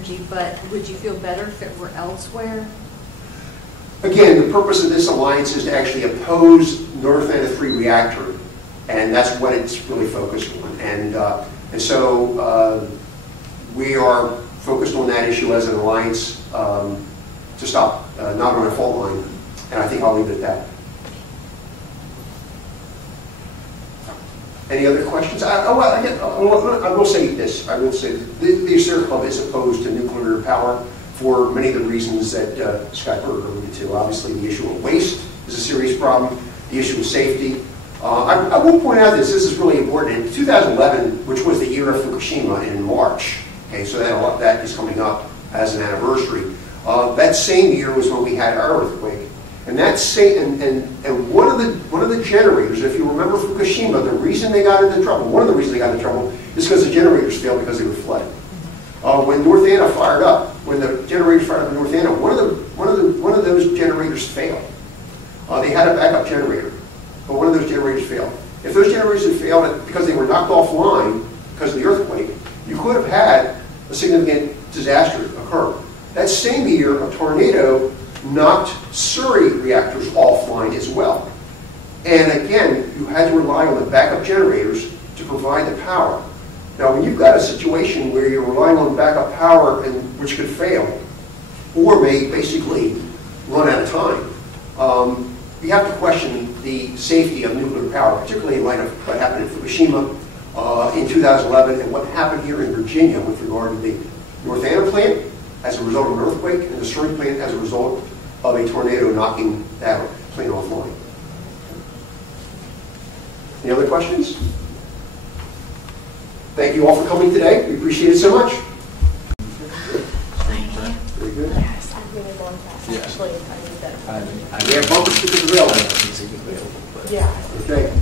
energy, but would you feel better if it were elsewhere? Again, the purpose of this alliance is to actually oppose North Atlanta 3 reactor, and that's what it's really focused on. And so we are focused on that issue as an alliance to stop not on a fault line, and I think I'll leave it at that. Any other questions? I will say this. I will say the Sierra Club is opposed to nuclear power for many of the reasons that Scott Berger alluded to. Obviously, the issue of waste is a serious problem. The issue of safety. I will point out this is really important. In 2011, which was the year of Fukushima in March, okay, so that is coming up as an anniversary. That same year was when we had our earthquake. And and one of the generators, if you remember Fukushima, the reason they got into trouble, one of the reasons they got into trouble is because the generators failed because they were flooded. When North Anna fired up, when the generators fired up in North Anna, one of those generators failed. They had a backup generator, but one of those generators failed. If those generators had failed because they were knocked offline because of the earthquake, you could have had a significant disaster occur. That same year, a tornado knocked Surrey reactors offline as well. And again, you had to rely on the backup generators to provide the power. Now, when you've got a situation where you're relying on backup power which could fail, or may basically run out of time, you have to question the safety of nuclear power, particularly in light of what happened in Fukushima in 2011 and what happened here in Virginia with regard to the North Anna plant as a result of an earthquake and the Surrey plant as a result of a tornado knocking that plant offline. Any other questions? Thank you all for coming today. We appreciate it so much. Thank you. Very good. Yes, I really want that. Actually, if I need that. We have bumper stickers available. Yeah. Okay.